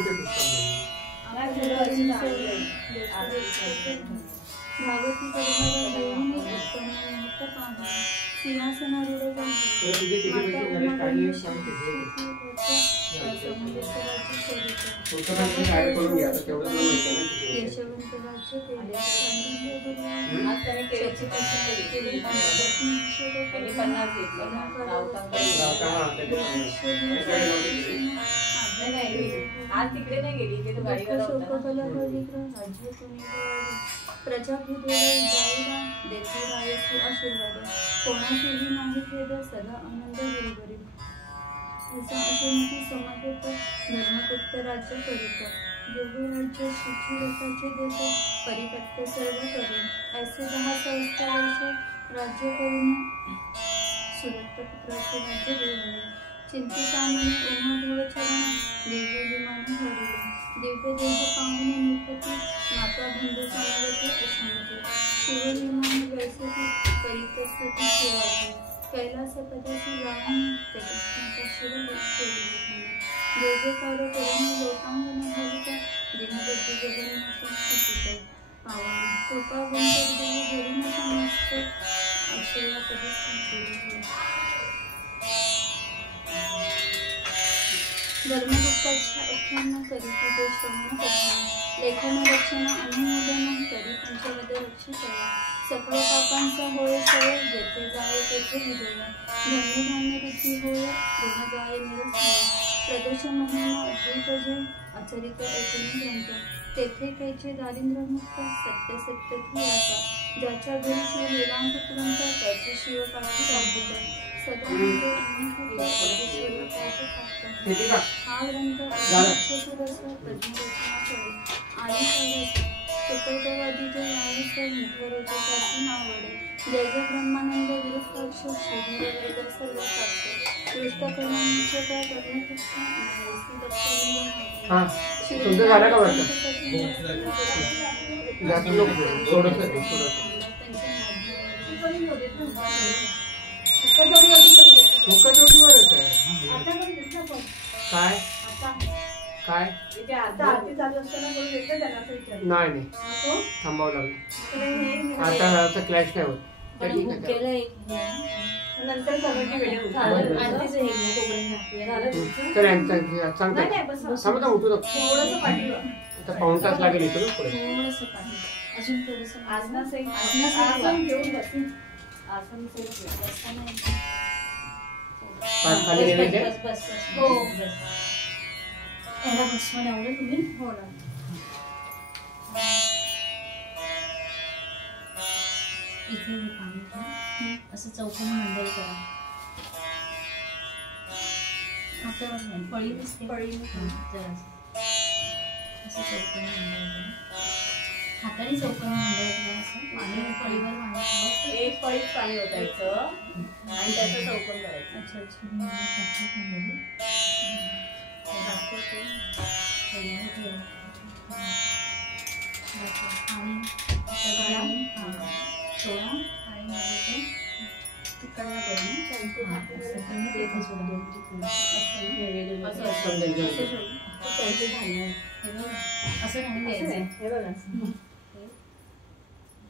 कुठे पुस्तक भागवती कर्माला देऊन उत्तम मुहूर्त पाहणे सिंहासनारूढ यशवंत राज्य आज तिकडे नाही गेली ते तो गाडीवर प्रजापती जाईला देते रायसू आशीर्वाद कोणाचेही नाही भेद सदा आनंद गुरुवरील असा अशोकी समागत धर्मगुप्त राज्य करीत योगी राज्य शिक्षी रसाचे देत परिपत्य सर्व करीन ऐसे 10 सहस्त्र वर्ष राज्य करून सुरत पुत्राचे राज्य देवले चिंतितामणी उमादेव चरण दिव्य विमान घडले दिव्य देह पाहुणे नृपती माता बंधू समवेत अशांती शिवविमान व्यसती परितस्ती शिवाजी कैलासपदाची जाऊन जगन्नाथ शिव केली जय जयकार करून लोकांगण हरित दिनबद्धी जगन्नाथ स्थित पावन कृपा गंधर्व देव धरून समस्त अक्षयापदी धर्मगुप्ताच्या आख्यान करीत जो श्रवण कथा लेखन रचना अनुमोदन करी पंचवद रक्षितया सकळ पापांचा होय सवय जेथे जाय तेथे विजय धन्य धान्य वृद्धी होय ऋण जाय निरसन प्रदोष महिमा अद्भुत जय आचरित ऐकून ग्रंथ तेथे कैचे दारिद्र्यमुक्त सत्य सत्य ध्रुवाचा ज्याच्या घरी शिव वेदांत तुरंत त्याचे शिव पाठी राहत सदा हा ग्रंथ अक्षरस प्रज्ञरचना करे आणि सुपैतवादीचे न्यायस मुखरोचकाची नावडे जय जय ब्रह्मानंद विरुद्धाक्ष श्रीधर वेद सर्व साक्ष कृष्णकर्मांचे त्या कर्णकृष्ण न्यायसी दक्षिण तुमचं झालं का वाटतं मुखचौडीवरच आहे काय काय नाही थांबावं लागलं आता क्लॅश नाही होत सांगता उठू नको आता पाऊण तास लागेल इथून पुढे खाली याला भस्म लावलं तुम्ही हो ना इथे पाणी असं चौकोनी मंडळ करा आता पळी दिसते पळी जरा असं चौकोनी मंडळ करा हाताने चौकोनी मंडळ करा असं पाणी पळीवर पाणी एक पळीत पाणी ओतायचं आणि त्याचं चौकोन करायचं अच्छा अच्छा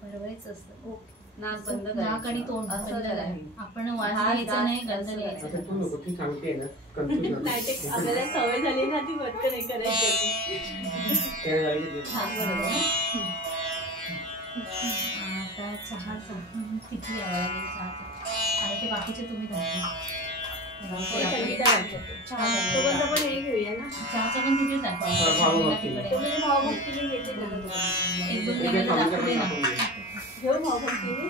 बरोबरच असतं नाक बंद नाक आणि तोंड आपण वास घ्यायचा नाही गंध घ्यायचा आपल्याला सवय झाली ना ती बंद नाही करायची आता चहा किती चहा आणि ते बाकीचे तुम्ही घालता चहाचा पण हे घेऊया ना चहाचा पण तिथेच दाखवा एक दोन दाखवते ना घेऊ भावभक्तीने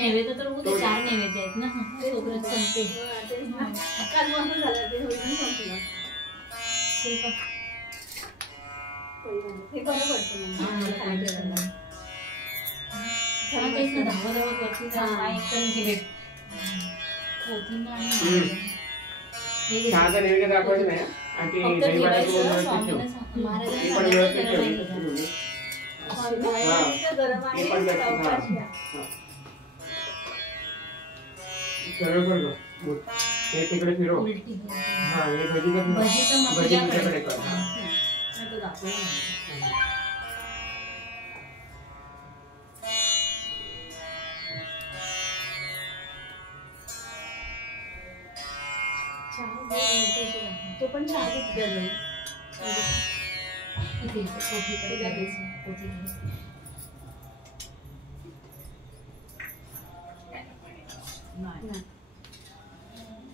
नैवेद्य तर 4 नैवेद्य आहेत ना तोपर्यंत संपते हे बरं पडतं धावत वरती नैवेद्य दाखवायचं नाही आणि ते फक्त दहीभाताचं ठेवायचं, व्यवस्थित स्वामींना ठेव. महाराजांना ते पण व्यवस्थित सांगायचं ठेव. गरम आहे का? गरम आहे हे पण कर. सावकाश हा. घ्या. हा. सरळ कर गं. बोट. हे तिकडे फिरव. उलटी घ्या. हा हे भजीचं फिरव. भजीचं मग भजी तुझ्याकडे. तुझ्याकडे कर. हा. नाही तर दाखवू नका. तो पण चहा घेतला जाईल. इथे इथे कोठीकडे घ्यायचं. कोठी घ्यायचं. नाही.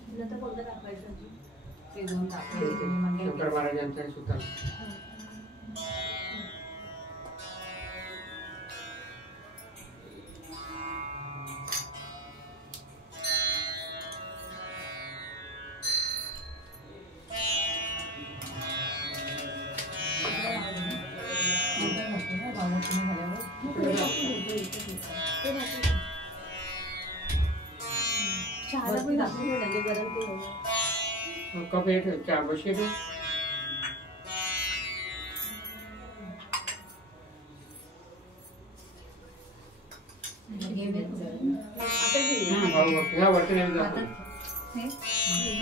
तुला तर कोणतं दाखवायचं अजून? ते दोन हे दाखवायचे ते तुम्ही म्हणले शंकर होते. महाराजांचं आणि सुतार. नंतर घातली ना, बाबा तुम्ही झाल्यावर. चहाला पण दाखवून ठेवलं म्हणजे गरम ते होईल. कप हे ठेव. चहा बशी ठेव. घे बेल. आता घेऊया. भाऊ बघ. ह्या वरती नाही आता जात. हे.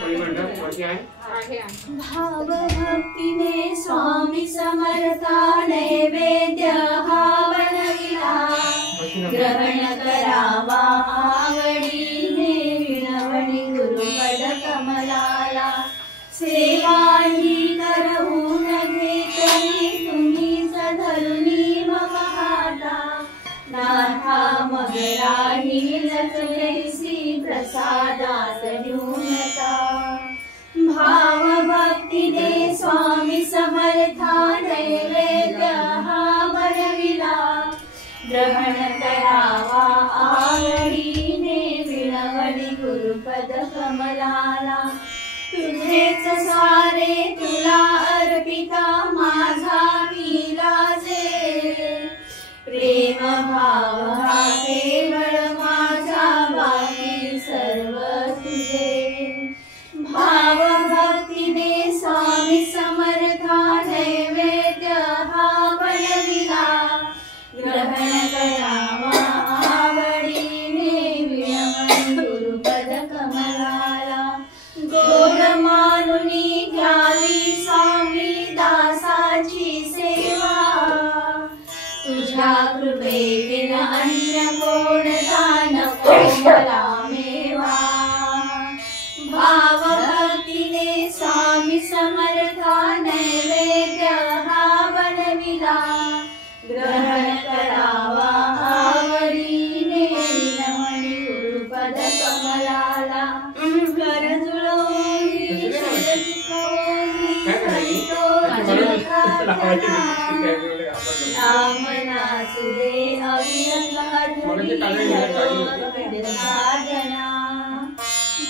परिमंडळ वरती आहे. आहे आहे. भाव भक्तीने स्वामी समर्था नैवेद्य हा बनविला बशी नको. ग्रहण करावा आवडीने विणवणी गुरुपद कमलाला सेवा ही करवून घेतली तुम्ही धरुणी मम हाता नाथा मग राहील जैसी प्रसादात न्यूनता भाव भक्तीने स्वामी समर्था नैवेद्य हा बनविला ग्रहण करावा आवडीने विणवणी गुरुपद कमलाला तुझेच सारे तुला अर्पिता माझा विलाजे प्रेम भाव हा केवळ माझा बाकी सर्व तुझे भाव भक्तीने स्वामी समर्था नैवेद्य हा बनविला ग्रहण करावा आवडीने विणवणी गुरुपद कमलाला गोड मानुनी घ्यावी स्वामी दासाची सेवा तुझ्या कृपेविन अन्य कोणता नको मला मेवा भाव भक्तीने स्वामी समर्था नैवेद्य हा बनविला ग्रहण करावा आवडीने विणवणी गुरुपद कमलाला कर जुळवून काय करायची? नाम नाचुदे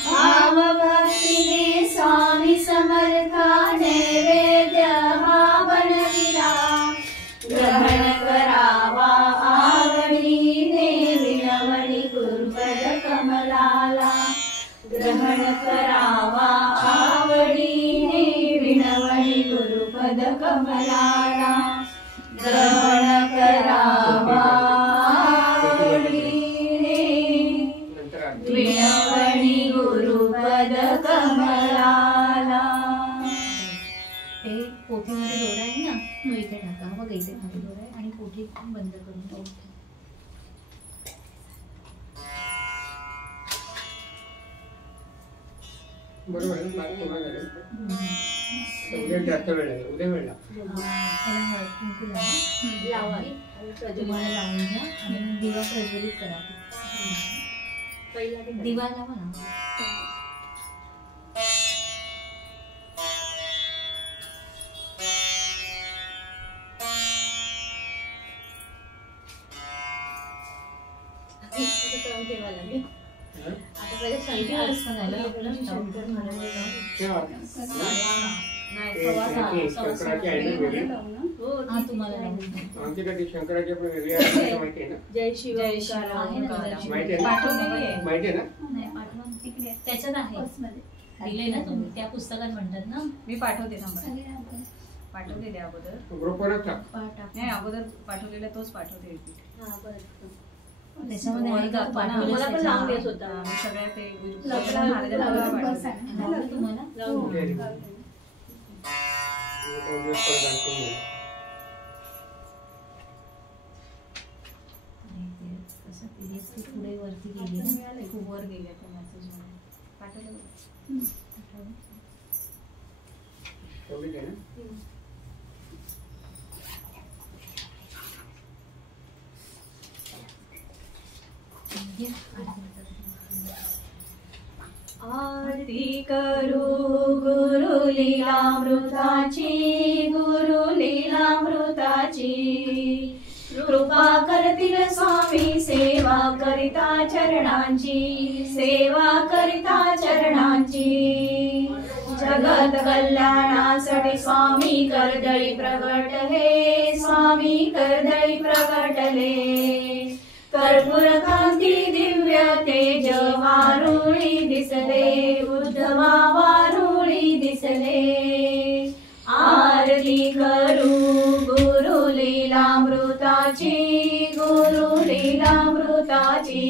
भाव भक्तीने स्वामी समर्था नैवेद्य हा बनविला ग्रहण करावा आवडीने विणवणी गुरुपद कमलाला ग्रहण करावा आवडीने विणवणी गुरुपद कमलाला ग्रहण करावा आवडीने विणवणी गुरुपद कमलाला ते पोथीमध्ये दोरा आहे ना, तो इथे टाका. हा बघा इथे खाली दोरा आहे आणि पोथी बंद करून ठेवा. बरोबर आहे. माझं पूर्ण झालं. उद्या जास्त वेळ लागेल. उद्या वेळ लागेल. याला हळद कुंकू लावा. लावा. तुम्हाला लावून घ्या आणि दिवा प्रज्वलित करा. पहिला ते दिवा लावा ना. करून ठेवावं लागेल. हं? आता पहिले किती शंकर वाजता झालं? शंकर महाराजांना तेव्हा नाही ते शंकराची आहे ना वेगळी. हो हा तुम्हाला लावून द्या. आमच्याकडे शंकराची पण वेगळी आहे. आपल्याला माहिती आहे ना? जय शिव आहे ना माहिती आहे ना? पाठवलेली आहे. माहिती आहे ना? नाही पाठवा तिकडे त्याच्यात आहे. दिले ना तुम्ही त्या पुस्तकात म्हणतात ना. मी पाठवते पाठवते त्या अगोदर ग्रुपवरच टाक. नाही अगोदर पाठवलेला तोच पाठवते रिपीट. त्याच्यामध्ये आहे का? मला पण लावून देत होता. सगळ्या ते तुम्हाला कसं पीडीएफ पुढे वरती गेली ना, खूप वर गेले त्या मेसेज मध्ये पाठवलं. आरती करू गुरु लीलामृताची, गुरु लीलामृताची. कृपा करतील स्वामी सेवा करिता चरणांची, सेवा करिता चरणांची. जगत कल्याणासाठी स्वामी कर्दळी प्रगटले, स्वामी कर्दळी प्रगटले. कर्पूर कांती दिव्य तेज वारुळी दिसले, उद्धवा वारुळी दिसले. आरती करू गुरु लीलामृताची, गुरु लीलामृताची.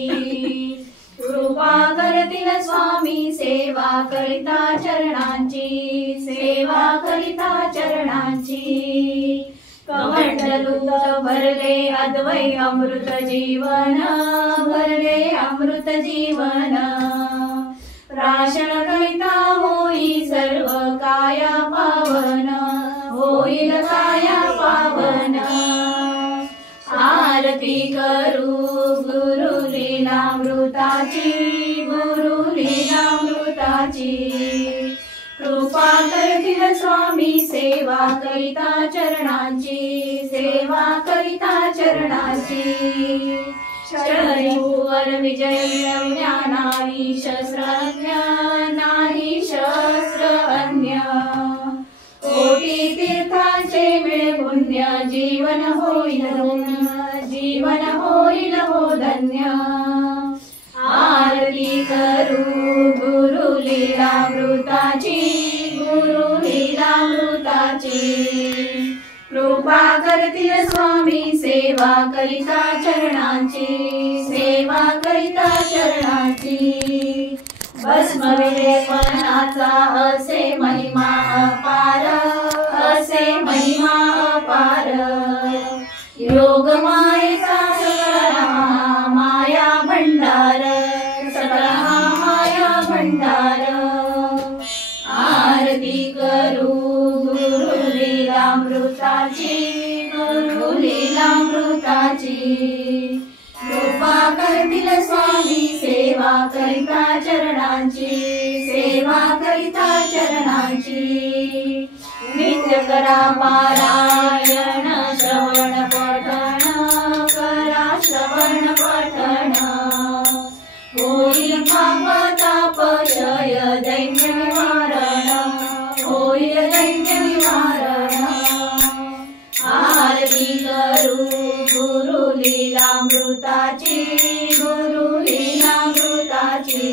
कृपा करतील स्वामी सेवा करिता चरणांची, सेवा करिता चरणांची. कमंडलूत भरले अद्वै अमृत जीवन, भरले अमृत जीवन. प्राशन करिता होई सर्व काया पावन, होईल काया पावन. आरती करू गुरु लीलामृताची, गुरु लीलामृताची. कृपा करतील स्वामी सेवा करिता चरणांची, सेवा करिता चरणांची. शरणी भुवन विजय ज्ञानाई शस्त्रज्ञ, नाही शस्त्र अन्य. कोटी तीर्थांचे मिळे पुण्य, जीवन होईल धन्य, जीवन होईल हो धन्य. आरती करू गुरु लीलामृताची, गुरु लीलामृताची. कृपा करतील स्वामी सेवा करिता चरणांची, सेवा करिता चरणांची. भस्म विलेपनाचा असे महिमा अपार, असे महिमा अपार. योग मायेचा सगळा माया भंडार, सगळा माया भंडार. आरती करू गुरु लीलामृताची, गुरु लीलामृताची. कृपा करतील स्वामी सेवा करिता चरणांची, सेवा करिता चरणांची. नित्य करा पारायण श्रवण पठण, करा श्रवण पठण. होईल पाप ताप क्षय दैन्य निवारण, होईल दैन्य निवारण. आरती करू गुरु लीलामृताची, गुरु लीलामृताची.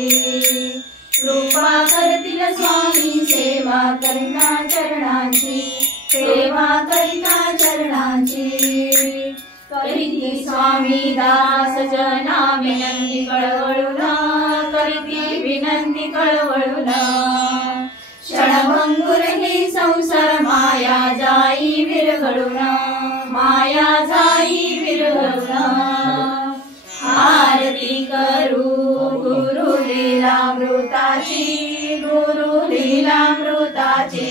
कृपा करतील स्वामी सेवा करिता चरणांची, सेवा करिता चरणांची. करीती स्वामी दास जना विनंती कळवळून, करीती विनंती कळवळून. क्षणभंगुर ही संसार माया जाई विरघळून, माया जाई विरघळून. आरती करू गुरु लीलामृताची, गुरु लीलामृताची.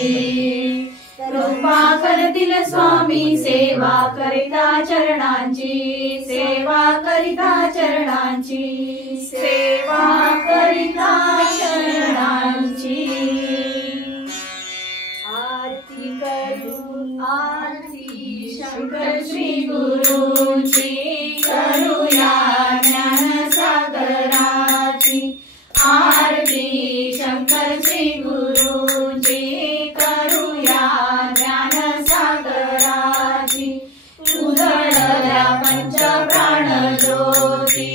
कृपा करतील स्वामी सेवा करिता चरणांची, सेवा करिता चरणांची. सेवा करिता चरणांची. आरती करू आरती शंकर श्री गुरूंची, करूया ज्ञान सागराची. आरती शंकर श्री गुरूंची, करूया ज्ञान सागराची. उधळल्या पंच प्राण ज्योती,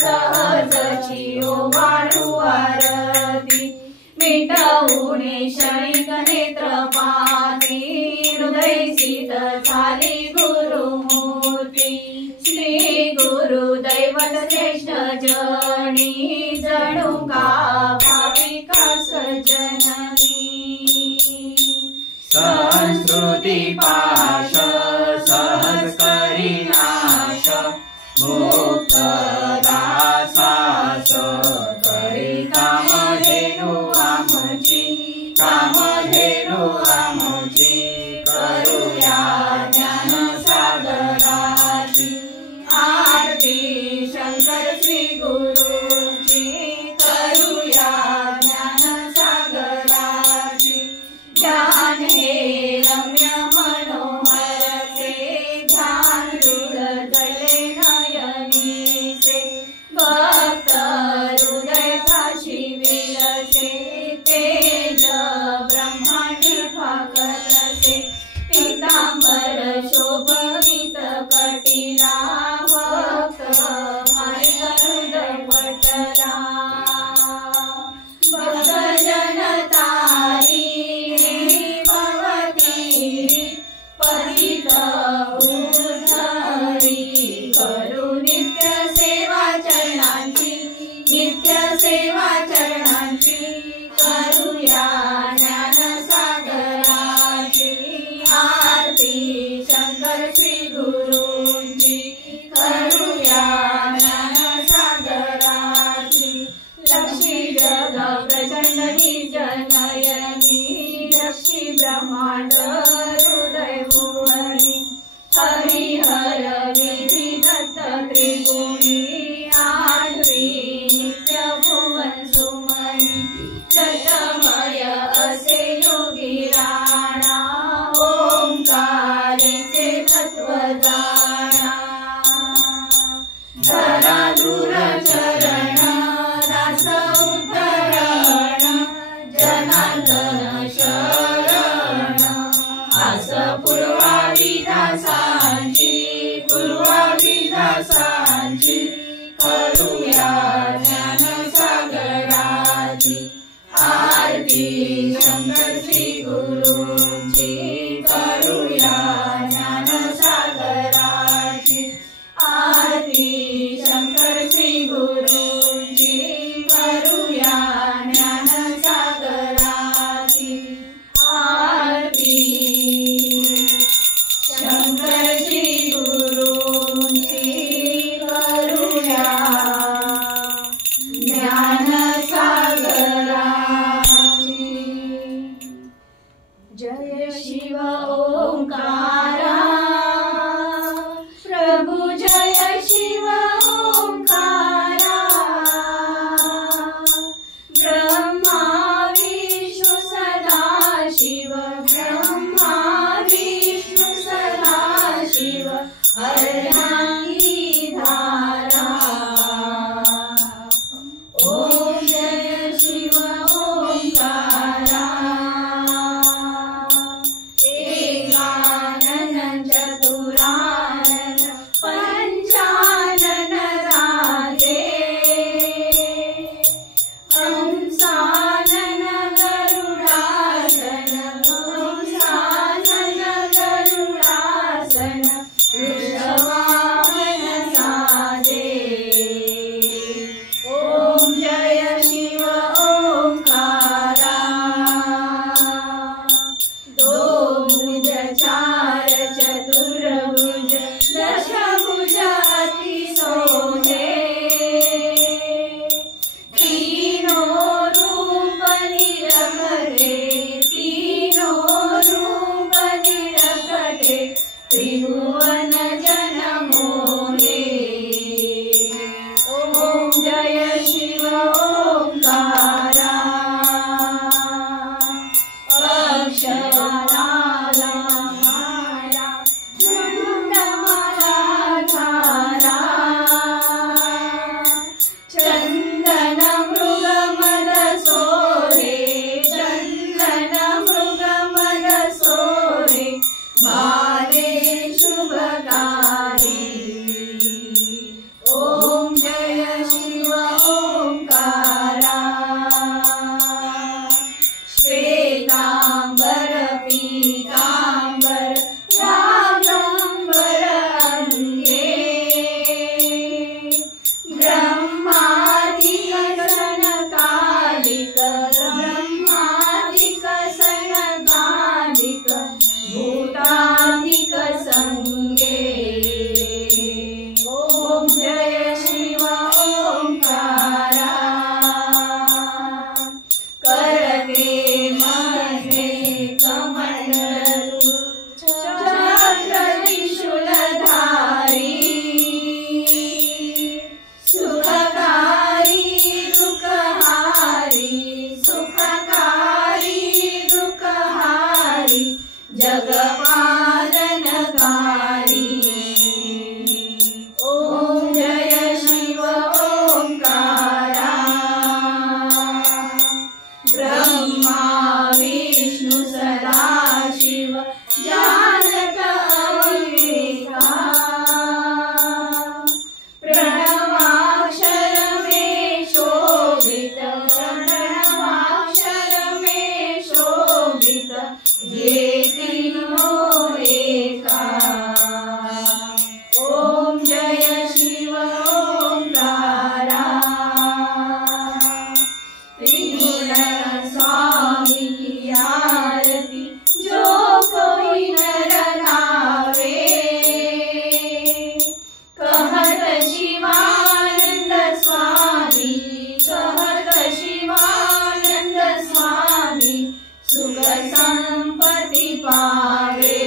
सहजची ओवाळू आरती. मिटवू झाली गुरुमूर्ती श्री गुरुदैवत श्रेष्ठ जनी जणू का भाविका सजननी संस्कृती पाश सहज करी नाश मुक्त दासास करी कामधेनु आमची कामधेनु आमची करूया ज्ञान सागराची आरती शंकर श्री गुरुची करूया ज्ञान सागराची ध्यान हे रम्य मनोहर से ध्यान रुदले नयनी से भक्त हृदय काशी विलसे तेज ब्रह्मांड फाकत से पीतांबर शोभित कटिला भक्त माय हृदय पटला भक्त जनतारी पतित उद्धरी करू नित्य सेवा चरणांची नित्य सेवा चरणांची करूया ज्ञान सागराची आरती शंकर श्री गुरूंची करूया ज्ञान सागराची लक्ष्मी जग प्रचंड जनयनी लक्ष्मी ब्रह्मांड हृदय भुवनी हरिहर विधी दत्त त्रिगुणी आठवी नित्य भुवन सुमनी जगमय असे योगी राणा ओंकारीचे तत्व जाणा धरा दूर चरण दास उद्धरण जनार्दन शरण आस पूर्वावी दासांची करूया ज्ञान सागराची आरती शंकर श्री गुरूंची करूया ज्ञान सागराची आरती शंकर श्री गुरूंची करूया ज्ञान सागराची आरती शंकर श्री गुरूंची करूया ज्ञान सागराची जय शिव ओंकारा प्रभु जय शिव ओंकारा ब्रह्मा विष्णु सदा शिव ब्रह्मा विष्णु सदा शिव अर्धांगी धारा ओम जय शिव ओंकारा एकानन चतुरानन पंचानन राजे हंसानन गरुडासन हंसानन गरुडासन वृषवाहन साजे ओम जय शिव ओंकारा दो भुज चार चतुर्भुज दशभुज अति सोहे तीनों रूप निरखते त्रिभुवन जन मोहे ओम जय शिव ओंकारा अक्षराला माला झुंडमाला धारा चंदन मृगमद सोरे चंदन मृगमद सोरे माले शुभकारी ओम जय शिव ओंकारा श्वेतांबर पीतांबर जगपालनकारी। ओम जय शिव ओंकारा। ब्रह्मा विष्णु सदाशिव जानत अविवेका। प्रणवाक्षर में शोभित, प्रणवाक्षर में शोभित ये तीनों एका। ओम जय शिव ओंकारा। त्रिगुण स्वामी की आरती जो कोई नर गावे। कहत शिवानंद स्वामी, कहत शिवानंद स्वामी सुख संपत्ति पावे।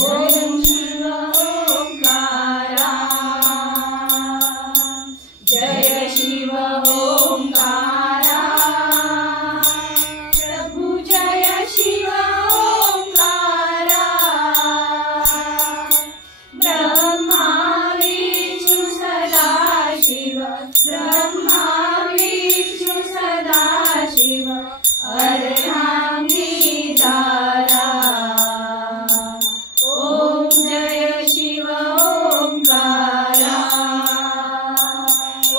ओम शिव ओंकारा। जय शिव ओंकारा। प्रभु जय शिव ओंकारा। ब्रह्मा विष्णु सदाशिव, ब्रह्मा विष्णु सदाशिव अर्धांगी तारा। ओम जय शिव ओंकारा।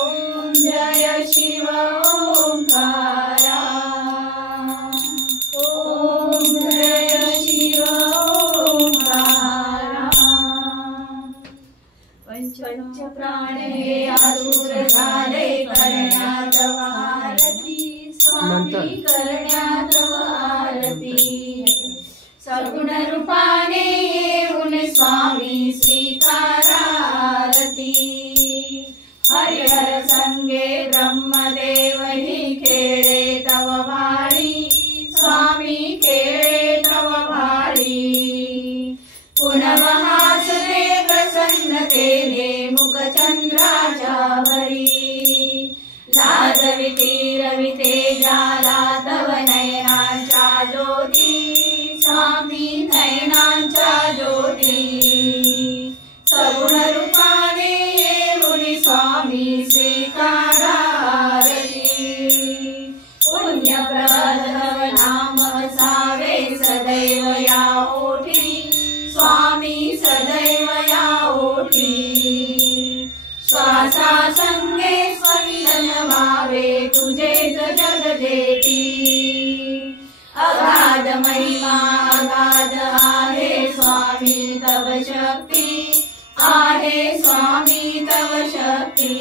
ओम जय शिव ओंकारा। ओम जय शिव ओंकारा। पंच प्राणे आतुर झाले करण्यात आरती। स्वामी करण्यात आरती। सगुण रूपाने येऊन स्वामी स्वीकारा आरती। हरिहर संगे ब्रह्मदेव ही खेळे तव भाळी। स्वामी खेळे तव भाळी। पुनवहासते प्रसन्नतेने मुखचंद्राच्या वरी। लाजविती रविते जाला तव नयनांच्या ज्योती। स्वामी नयनांच्या ज्योती। सगुण रूपाने येऊन स्वामी स्वीकारा आरती। पुण्यप्रद तव नाम असावे सदैव या ओठी। स्वामी सदैव या ओठी। श्वासा संगे स्पंदन व्हावे तुझेच जग जेठी। अगाध महिमा अगाध आहे स्वामी तव शक्ती। आहे स्वामी तव शक्ती।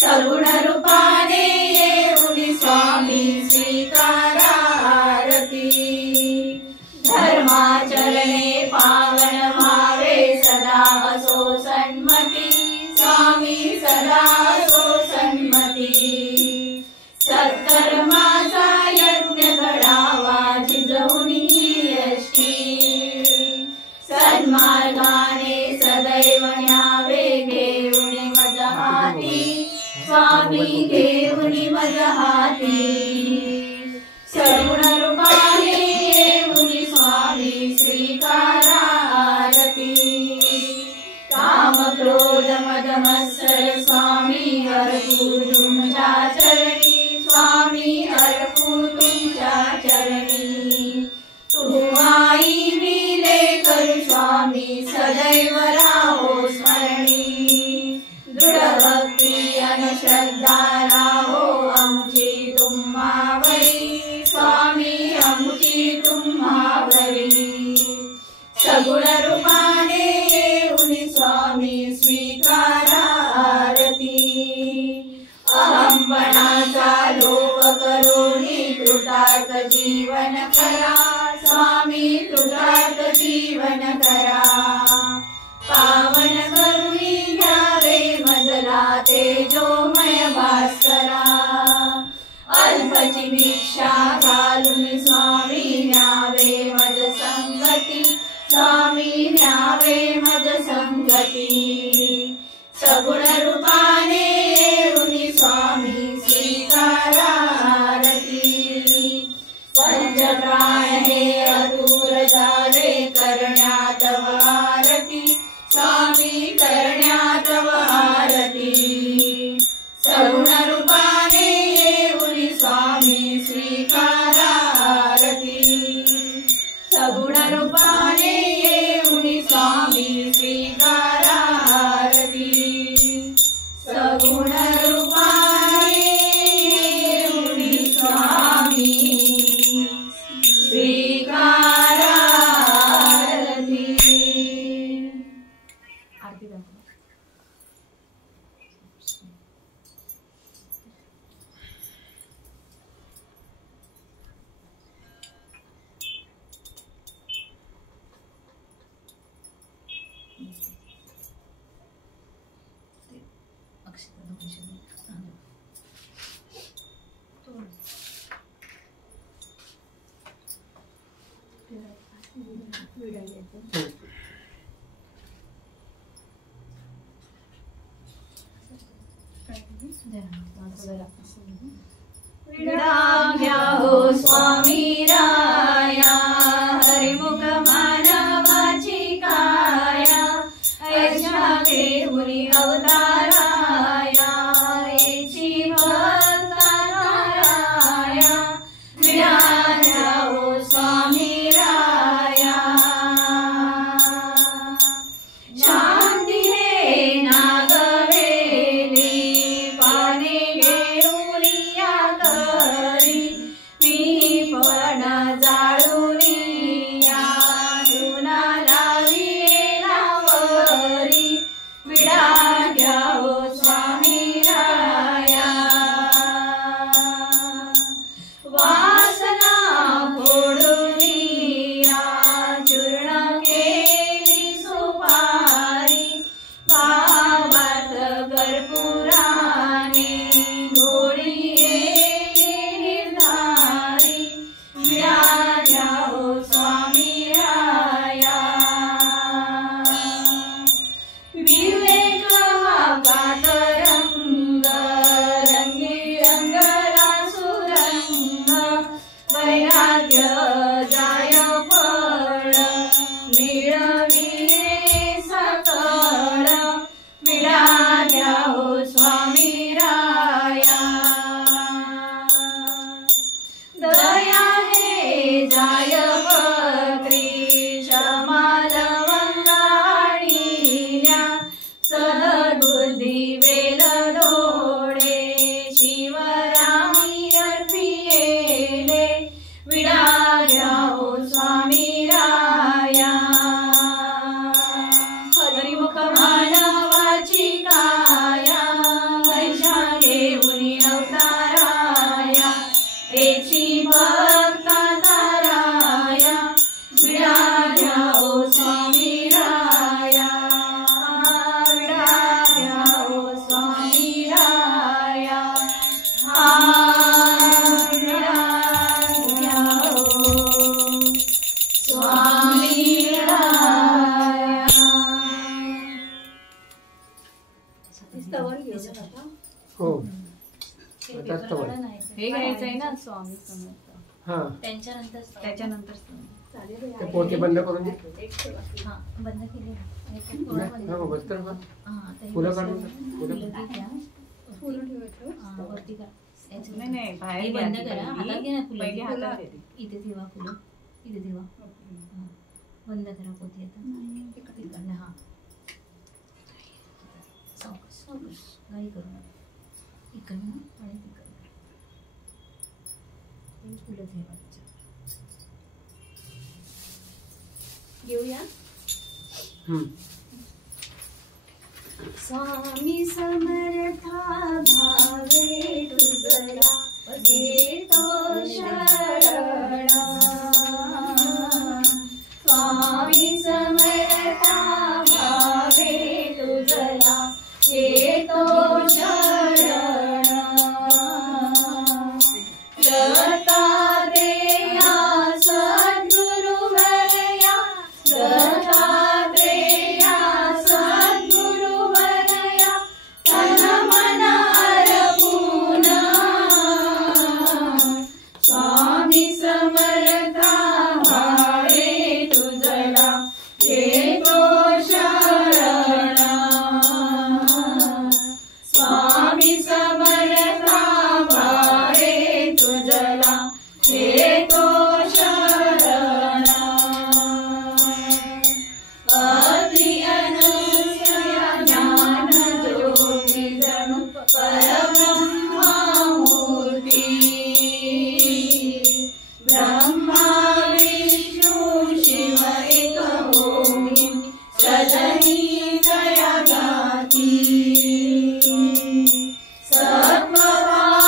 सगुण रूपाने येऊन स्वामी स्वीकारा आरती। धर्माचरणे पावन व्हावे सदा असो सन्मती। स्वामी सदा असो सन्मती। सत्कर्माचा यज्ञ घडावा झिजवून ही यष्टी। सन्मार्गाने सदैव न्यावे घेऊन मज हाती। स्वामी घेऊन मज हाती। सगुण रूपाने येऊन स्वामी स्वीकारा आरती। काम क्रोध मद मत्सर स्वामी अर्पू तुमच्या चरणी। स्वामी अर्पू तुमच्या चरणी। तू आई मी लेकरू स्वामी सदैव राहो स्मरणी। दृढ भक्ती अनश्रद्धा राहो आमची तुम्हावरी। स्वामी आमची तुम्हावरी। सगुण रूपाने येऊन स्वामी स्वीकारा आरती। अहंपणाचा लोप करुणी कृतार्थ जीवन करा। स्वामी कृतार्थ जीवन करा। पावन करुणी घ्यावे मजला तेजोमय भास्करा। अल्पची भिक्षा घालून स्वामी न्यावे मज संगती। स्वामी न्यावे मज संगती। सगुण रूपाने येऊन स्वामी स्वीकारा आरती। पंच प्राण हे अतुर झाले करण्यात आरती स्वामी करण्यात आरती सगुण रूपाने येऊन स्वामी स्वीकारा आरती सगुण रूपाने येऊन स्वामी स्वीकारा आरती सगुण रूपाने येऊन स्वामी स्वीकारा आरती आरती दाखव विडाघ्या हो स्वामी राया हरिमुख मानवाची काया ऐशा घेऊन अवताराया येची भक्ताराया विडाघ्या हो स्वामी राया शांती हे नागवेली पाने घेऊन या करी मी पण जाळून या धुना लाविला वरी विडा घ्या हो स्वामी राया वासना फोडून या चूर्ण केली सुपारी भावात कर्पुराने घोडी निर्धारी विडा घ्या हो स्वामी राया विवेक हा कातरंग रंगी रंगला सुरंग वैराग्य जाय फळ मिळविणे सकळ विडा घ्या हो स्वामी राया दया हे जाय पत्री क्षमालवंगाणील्या सद्बुद्धी वेल डोळे शिवरामी अर्पियेले विडा घ्या हो स्वामी राया हरिमुख मानवाची काया ऐशा घेऊन अवताराया येची भक्ताराया विडा घ्या हो स्वामी राया विडा घ्या हो स्वामी राया विडा घ्या हो स्वामी राया स्तवन घेऊया आता. हो आता स्तवन. हे घ्यायचंय ना स्वामी समर्थ हा त्यांच्यानंतर त्याच्यानंतर चालेल ते आहे. पोते बंद करून दे. एक ठेवा. हा बंद केले हा बस तर बस. फुलं काढून टाक. फुलं. फुलं ठेवायचं वरती का नाही नाही हे बाहेर बंद घ्या. करा हातात घे ना पहिले फुलं हातात घे. इथे ठेवा फुलं इथे ठेवा हा. बंद करा पोती आता तिकडनं हा सावकाश सावकाश घाई करू नका इकडनं आणि तिकडनं हे फुलं ठेवा त्याच्यावर घेऊया. स्वामी समर्था भावे तुझला घेतो शरण स्वामी समर्था भावे तुझला घेतो शरण दत्तात्रेया सद्गुरु वरया दत्तात्रेया सद्गुरु वरया तन मन अर्पून स्वामी ब्रह्मा विष्णु शिव एक होई सजनी दया गाती सत्वबाहुनी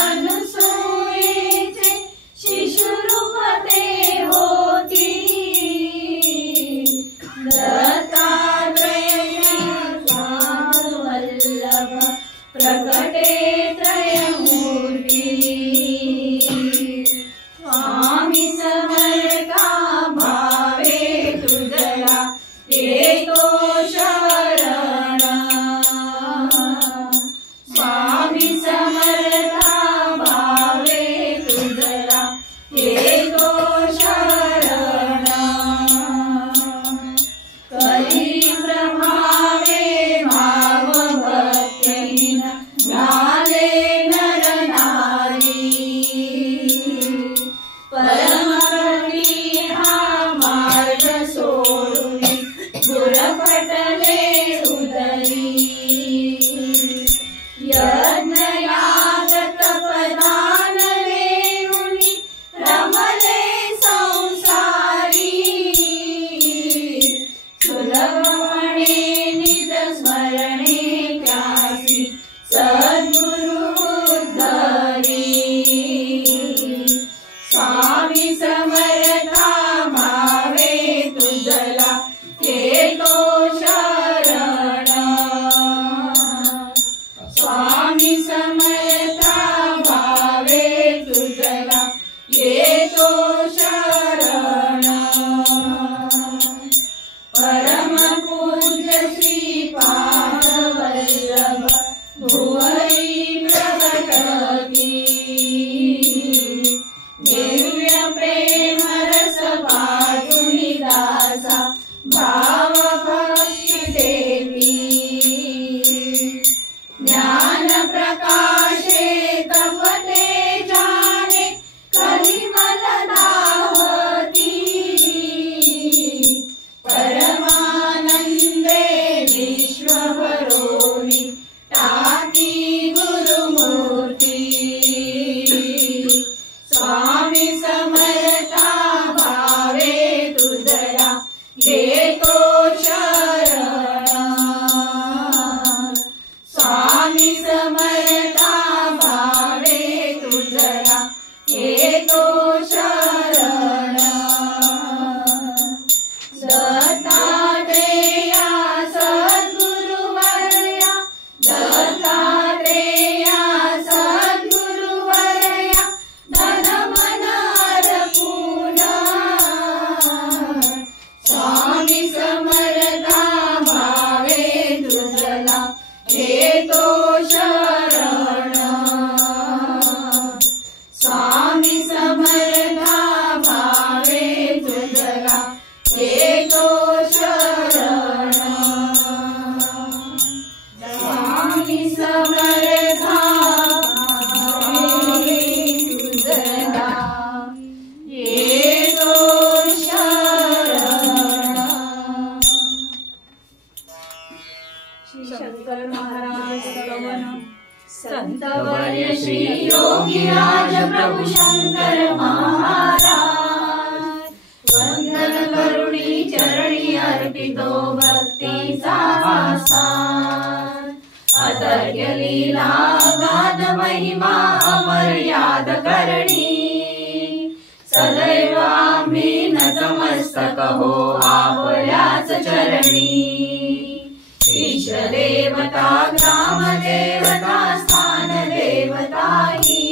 अनसूयेचे शिशुरूप ते होती दत्तात्रयवल्लभ प्रकटे त्रयमूर्ती स्वामी समर्था भावे तुझला येतो शरण स्वामी समर्था भावे तुझला येतो शरण कली प्रभावे भाव भक्तीन झाले नर नारी परमभक्ती हा मार्ग सोडून गुरफटले उदरी यज्ञयाग तपदान वेणुनी रमले संसारी सुलभपणे निज स्मरणे त्यासी सद्गुरु उद्धरी स्वामी समर्था भावे तुझला येतो शरण स्वामी समर्था भावे तुझला येतो शरण परम पूज्य श्रीपाद वल्लभ भुवई प्रकटती दिव्य प्रेम रस पाजुनी दासा भाव भक्ति देवी ज्ञान प्रकाशे तपते जाने कलिमल दावती परमानंदे विश्वभरोनी टाकी गुरुमूर्ती स्वामी समर्था भावे तुझला येतो शरण स्वामी समर्था भावे तुझला येतो शरण दत्तात्रेया सद्गुरुवर्या दत्तात्रेया सद्गुरुवर्या धन मन अर्पून स्वामी समर्था भावे तुझला येतो शरण स्वामी समर्था भावे तुझला येतो शरण स्वामी समर्था भावे तुझला येतो शरण श्री शंकर महाराज कवन संतवर्य श्री योगीराज प्रभु शंकर महाराज वंदन करुणी चरणी अर्पितो भक्तीचा सार अतर्क्य लीला गाद महिमा अमर्याद करणी सदैव आम्ही नतमस्तक हो आपल्याच चरणी ईश देवता ग्राम देवता स्थान देवता ही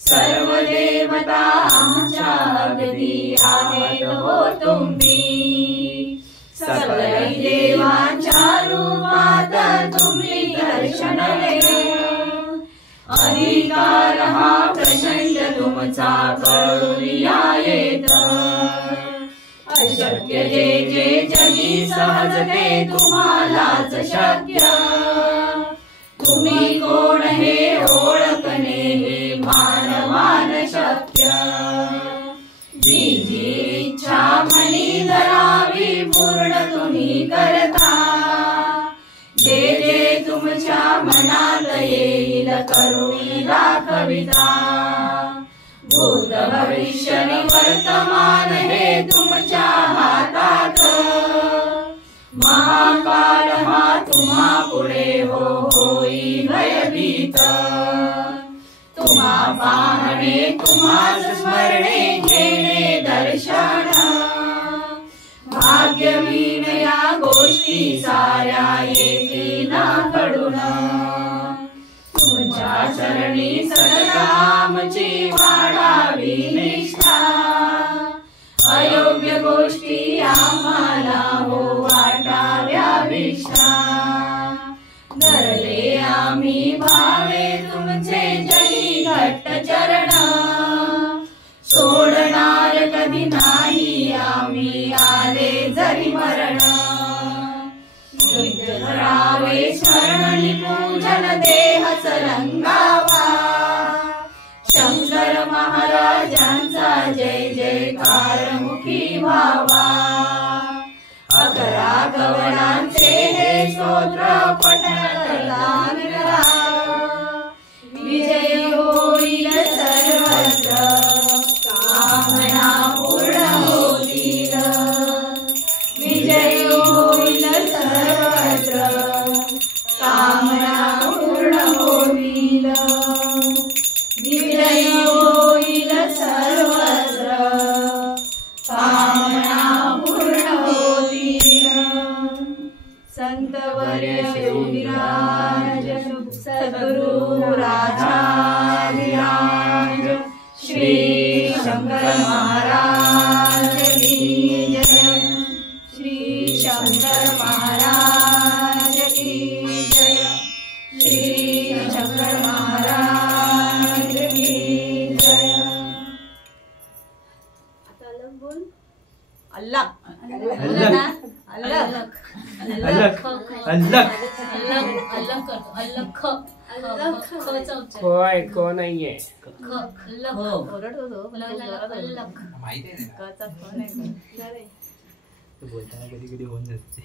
सर्व देवता आमच्या अगदी आहेत हो तुम्ही सकलही देवांच्या रूपात तुम्ही दर्शन अधिकार हा प्रचंड तुमचा करुणिया येत अशक्य जे जे जगी सहज ते तुम्हालाच शक्य तुम्ही कोण हे ओळखणे हे मानवान शक्य जी जी इच्छा मनी धरावी पूर्ण तुम्ही करता जे जे तुमच्या मनात येईल करुणी दाखविता भूत भविष्य आणि वर्तमान हे तुमच्या हातात महाकाल हा तुम्हा पुढे होई भयभीत तुम्हा पाहणे तुम्हास स्मरणे घेणे दर्शन भाग्यवीन या गोष्टी साऱ्या येतील घडून तुमच्या चरणी सतत आमची वाढावी निष्ठा अयोग्य गोष्टी आम्हाला हो वाटाव्या भिक्षा धरले आम्ही भावे तुमचे जगी घट्ट चरण सोडणार कधी नाही आम्ही आले जरी मरण नित्य करावे स्मरण पूजन देहच रंगावा शंकर महाराजांचा जय जयकार मुखी व्हावा 11 कवनांचे हे स्तोत्र पठण विजय होईल सर्वत्र कामना पूर्ण होतील विजय होईल सर्वत्र कामना पूर्ण होतील विजय होईल सर्वत्र कामना पूर्ण होतील संतवर्य योगीराज सद्गुरु राजाधिराज श्री शंकर महाराज की जय श्री शंकर महाराज की जय श्री शंकर महाराज की जय अल्लाह होय को नाहीये बोलताना कधी कधी होऊन जाते